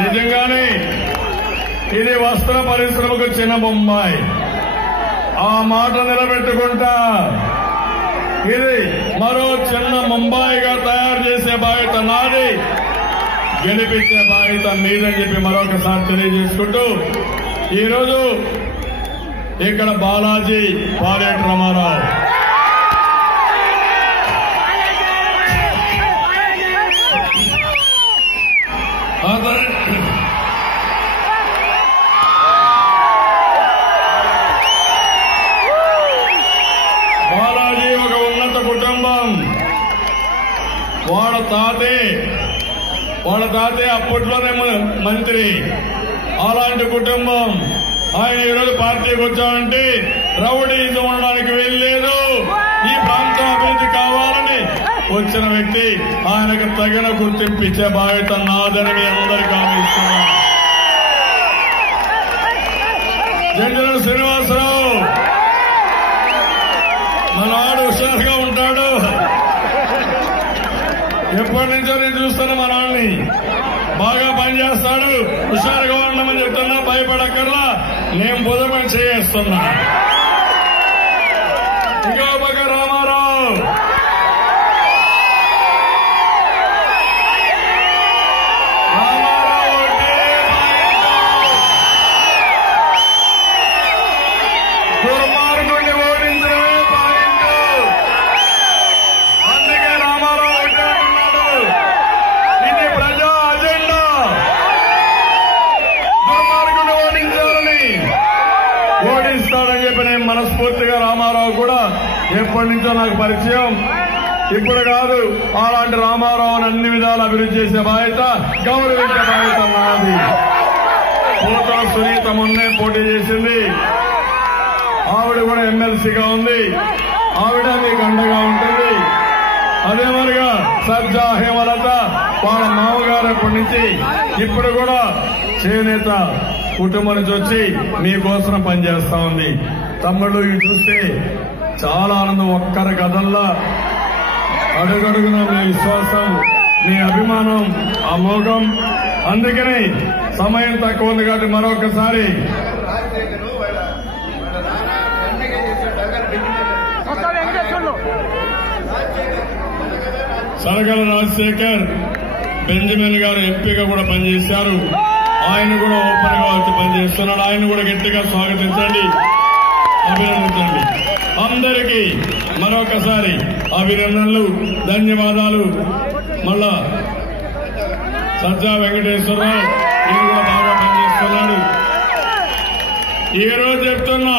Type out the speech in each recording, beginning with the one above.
నిజంగానే ఇది వస్త్ర పరిశ్రమకు చిన్న బొమ్మాయి. ఆ మాట నిలబెట్టుకుంటా ఇది మరో చిన్న ముంబాయిగా తయారు చేసే బాధ్యత నాది, గెలిపించే బాధ్యత మీదని చెప్పి మరొకసారి తెలియజేసుకుంటూ ఈరోజు ఇక్కడ బాలాజీ పాలేటి రామారావు బాలాజీ ఒక ఉన్నత కుటుంబం. వాళ్ళ తాతే అప్పట్లోనే మంత్రి. అలాంటి కుటుంబం. ఆయన ఈరోజు పార్టీకి వచ్చాడంటే రౌడీజం ఉండడానికి వెళ్ళలేదు, ఈ ప్రాంతం అభివృద్ధి కావాలని వచ్చిన వ్యక్తి. ఆయనకు తగిన గుర్తింపు ఇచ్చే బాధ్యత నాదని మీ అందరికీ ఆలోచిస్తున్నాను. జంజల శ్రీనివాసరావు మనవాడు హుషారుగా ఉంటాడు. ఎప్పటి నుంచో నేను చూస్తాను మా నాన్నని. బాగా పనిచేస్తాడు, హుషారుగా ఉండమని చెప్తున్నా, భయపడక్కర్లా. నేను బుధమని చేస్తున్నా. ఇంకో పక్క రామారావు దుర్మార్గుడిని ఓడించడమే పాయింట్. అందుకే రామారావు ఒకటే అన్నాడు, ఇది ప్రజా అజెండా, దుర్మార్గుడిని ఓడించాలని. ఓడిస్తాడని చెప్పి నేను మనస్ఫూర్తిగా, రామారావు కూడా ఎప్పటి నుంచో నాకు పరిచయం, ఇప్పుడు కాదు. అలాంటి రామారావుని అన్ని విధాలు అభివృద్ధి చేసే బాధ్యత, గౌరవించే బాధ్యత నాది. పోతల సునీత మొన్నే పోటీ చేసింది, ఆవిడ కూడా ఎమ్మెల్సీగా ఉంది. ఆవిడ మీకు అండగా ఉంటుంది. అదే మరిగా సజ్జా హేమలత వాళ్ళ మామగారు ఎప్పటి నుంచి ఇప్పుడు కూడా చేనేత కుటుంబం నుంచి వచ్చి మీకోసం పనిచేస్తా ఉంది. తమ్ముళ్ళు ఇవి చూస్తే చాలా ఆనందం. ఒక్కరి కథల్లా అడుగడుగున మీ విశ్వాసం, మీ అభిమానం అమోఘం. అందుకని సమయం తక్కువ ఉంది కాబట్టి మరొకసారి సరగల రాజశేఖర్ బెంజమిన్ గారు ఎంపీగా కూడా పనిచేశారు. ఆయన కూడా ఓపెన్ గా వచ్చి పనిచేస్తున్నాడు. ఆయన కూడా గట్టిగా స్వాగతించండి, అభినందించండి. అందరికీ మరొకసారి అభినందనలు, ధన్యవాదాలు. మళ్ళా సజ్జా వెంకటేశ్వరరావు ఈయన కూడా బాగా పనిచేస్తున్నాడు. ఈ రోజు చెప్తున్నా,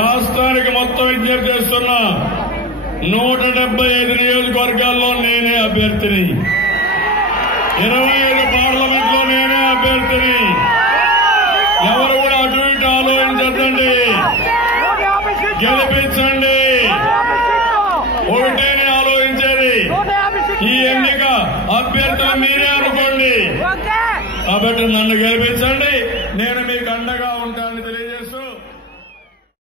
రాష్ట్రానికి మొత్తం విజ్ఞప్తి చేస్తున్నా, 175 నియోజకవర్గాల్లో నేనే అభ్యర్థిని, 25 పార్లమెంట్ లో నేనే అభ్యర్థిని. ఎవరు కూడా అటు ఇటు ఆలోచించద్దండి, గెలిపించండి. ఒకటేనే ఆలోచించేది, ఈ ఎన్నిక అభ్యర్థులు మీరే అనుకోండి. కాబట్టి నన్ను గెలిపించండి, నేను మీకు అండగా ఉంటాను.